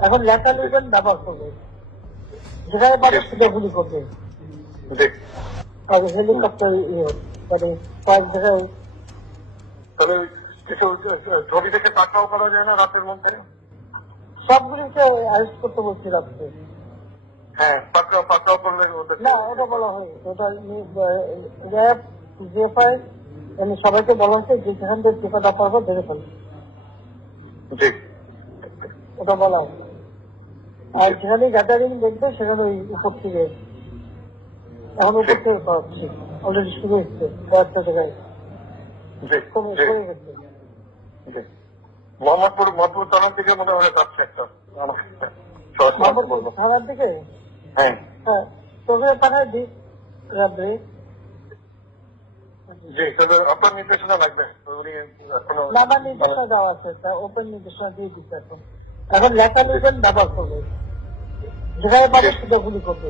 এখন লেখা লিখবেন ব্যবহার করবে, যেখানে পাবে সেটা গুলি করবে। হেলিকপ্টার মানে কয়েক জায়গায় তাহলে কিছু ছবি থেকে পাকড়াও করা যায় না রাতের মধ্যে? সবগুলিকে অ্যারেস্ট করতে বলছি রাত্রে। হ্যাঁ, পাকড়াও করলে না, ওটা বলা হয় ওটা র্যাব জিএফআই সবাইকে বলা হচ্ছে যে যেখান থেকে টিকাটা পারবো ধরে ফেলবে, ওটা বলা হয়। আর যেখানে গ্যাদারিং দেখবে সেখানে ওই উপর থেকে, এখন উপর থেকে পাচ্ছি অলরেডি শুরু হচ্ছে কয়েকটা জায়গায় কমে গেছে। মোহাম্মদপুর থানার দিকে মনে হয় যাচ্ছে একটা থানার দিকে। হ্যাঁ হ্যাঁ, তবে থানায় দিক রাত্রে। জি, তবে আপনার নির্দেশনা লাগবে। না, আমার নির্দেশনা দেওয়া আছে, তা ওপেন নির্দেশনা দিয়ে দিচ্ছে। এখন লেখা লিখবেন ব্যবহার করবে, যেখানে পাবে সেটা গুলি করবে।